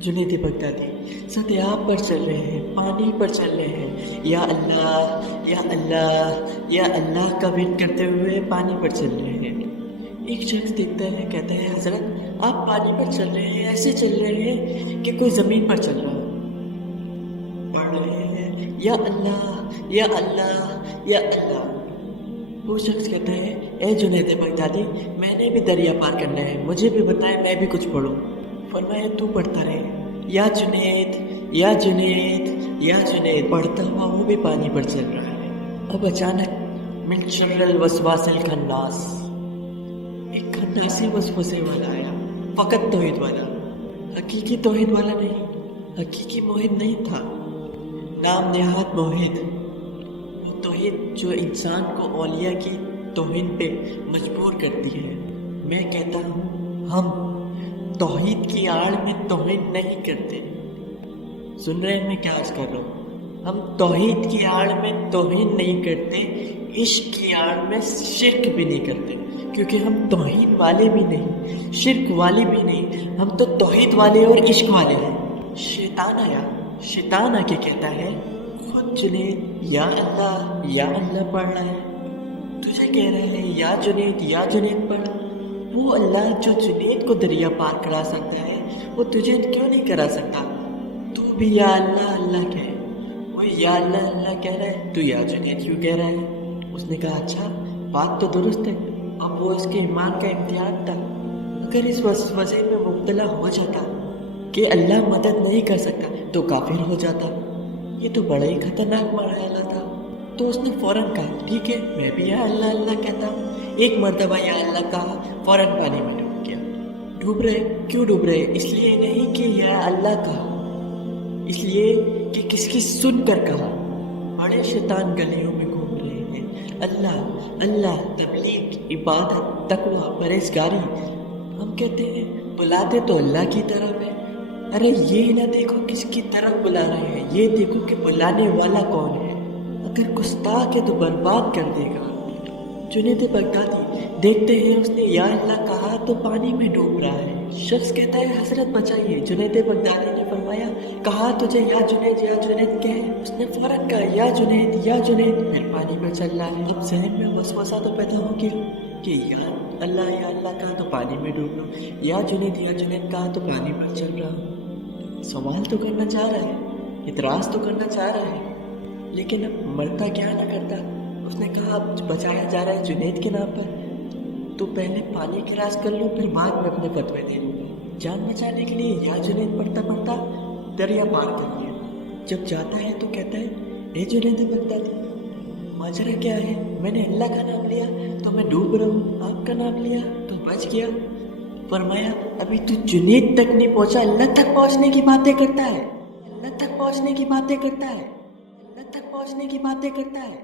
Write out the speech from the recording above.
Junaid Baghdadi सत्याप पर चल रहे हैं, पानी पर चल रहे हैं, या अल्लाह या अल्लाह या अल्लाह का वेट करते हुए पानी पर चल रहे हैं। एक शख्स देखता है, कहता है हजरत आप पानी पर चल रहे हैं, ऐसे चल रहे हैं कि कोई ज़मीन पर चल रहा हो। पढ़ रहे हैं या अल्लाह या अल्लाह या अल्लाह। वो शख्स कहता है ए जुनैद बगदादी मैंने भी दरिया पार करना है, मुझे भी बताए मैं भी कुछ पढ़ूं। फरमाया तू पढ़ता रहे, या जुनैद या जुनैद या जुनैद। पढ़ता हुआ वो भी पानी पर चल रहा है। अब अचानक मिन शर्रिल वसवासिल खन्नास, एक खन्नासी वसवसे वाला आया, फकत तौहीद वाला, हकीकी तौहीद वाला नहीं, हकीकी मोहिद नहीं था, नाम नेहात मोहिद। वो तौहीद जो इंसान को औलिया की तौहीन पे मजबूर करती है। मैं कहता हूँ हम तौहीद की आड़ में तौहीन नहीं करते। सुन रहे हैं मैं क्या अर्ज कर रहा हूँ? हम तौहीद की आड़ में तौहीन नहीं करते, इश्क की आड़ में शिर्क भी नहीं करते, क्योंकि हम तौहीद वाले भी नहीं, शिर्क वाले भी नहीं, हम तो तौहीद वाले और इश्क वाले हैं। शैतान आया, शैतान आके कहता है खुद जुनैद या अल्लाह पढ़ रहा है, तुझे कह रहा है या जुनैद पढ़। वो अल्लाह जो जुनैद को दरिया पार करा सकता है वो तुझे क्यों नहीं करा सकता? तू भी या अल्लाह कहे, वो या अल्लाह कह रहा है, तू या जुनैद क्यों कह रहा है? उसने कहा अच्छा बात तो दुरुस्त है। अब वो इसके ईमान का इम्तिहान था। अगर इस वजह में मुब्तला हो जाता कि अल्लाह मदद नहीं कर सकता तो काफिर हो जाता। ये तो बड़ा ही खतरनाक मरहला था। तो उसने फौरन कहा ठीक है मैं भी या अल्लाह कहता हूँ। एक मरतबा या अल्लाह कहा, फौरन पानी में डूब गया। डूब रहे क्यों डूब रहे? इसलिए नहीं कि या अल्लाह कहा, इसलिए कि किसकी सुन कर कहा। बड़े शैतान गलियों में घूम रहे हैं, अल्लाह तबलीग इबादत तकवा परहेजगारी। हम कहते हैं बुलाते तो अल्लाह की तरफ है। अरे ये ना देखो किसकी तरफ बुला रहे हैं, ये देखो कि बुलाने वाला कौन है। अगर गुस्ताख है तो बर्बाद कर देगा। जुनैद बगदादी देखते हैं उसने या अल्लाह कहा तो पानी में डूब रहा है। शख्स कहता है हजरत बचाइए। जुनैद बगदादी ने फरमाया कहा तुझे या जुनैद क्या है? उसने फौरन कहा या जुनैद। फिर पानी में चल रहा है। अब जहन में वसवसा तो पैदा हो गया कि या अल्लाह कहा तो पानी में डूब लो, या जुनैद कहा तो पानी पर चल रहा हूँ। सवाल तो करना चाह रहा है, इतराज तो करना चाह रहा है, लेकिन अब मरता क्या ना करता। उसने कहा अब बचाया जा रहा है जुनैद के नाम पर, तो पहले पानी की राज कर लूँ, फिर बाद में अपने फतवे दे लूँगा। जान बचाने के लिए या जुनैद पढ़ता दरिया पार कर लिया। जब जाता है तो कहता है ए जुनैद बगदादी माजरा क्या है? मैंने अल्लाह का नाम लिया तो मैं डूब रहा हूँ, आपका नाम लिया तो बच गया। फरमाया अभी तू जुनैद तक नहीं पहुँचा, अल्लाह तक पहुँचने की बातें करता है, अल्लाह तक पहुँचने की बातें करता है।